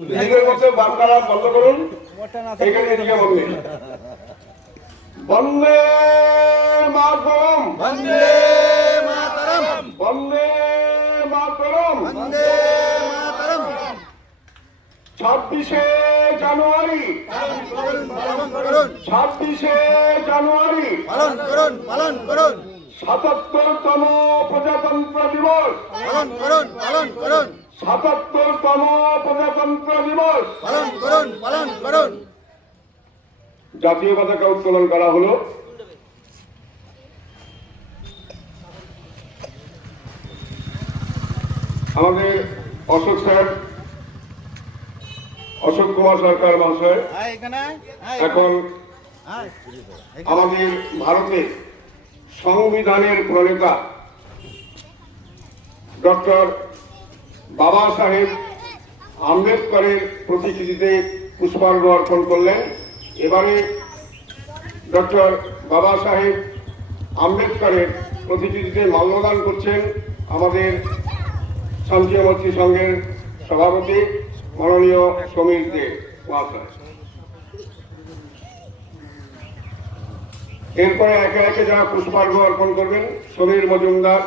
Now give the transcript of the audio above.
নিজেদের মধ্যে বার্তালাপ বন্ধ করুন। এখানে এদিকে বলবে বন্দে মাতরম, বন্দে মাতরম, বন্দে মাতরম। বন্দে মাতরম। 26শে জানুয়ারি, পালন করুন, 26শে জানুয়ারি পালন করুন, পালন করুন, 77তম প্রজাতন্ত্র দিবস, পালন করুন, পালন করুন, 77তম প্রজাতন্ত্র দিবস। পালন করুন, পালন করুন। জাতীয় পতাকা উত্তোলন করা হলো। আমাদের অশোক স্যার, অশোক কুমার সরকার মহাশয় এখন আমাদের ভারতের সংবিধানের প্রণেতা ডক্টর বাবা সাহেব আম্বেদকরের প্রতিকৃতিতে পুষ্পার্ঘ্য অর্পণ করলেন। এবারে ডক্টর বাবা সাহেব আম্বেদকরের প্রতিকৃতিতে মাল্যদান করছেন আমাদের শান্তিয় মৈত্রী সংঘের সভাপতি মাননীয় সমীর দে মহাশয়। এরপরে একে একে যারা পুষ্পার্ঘ্য অর্পণ করবেন, সমীর মজুমদার,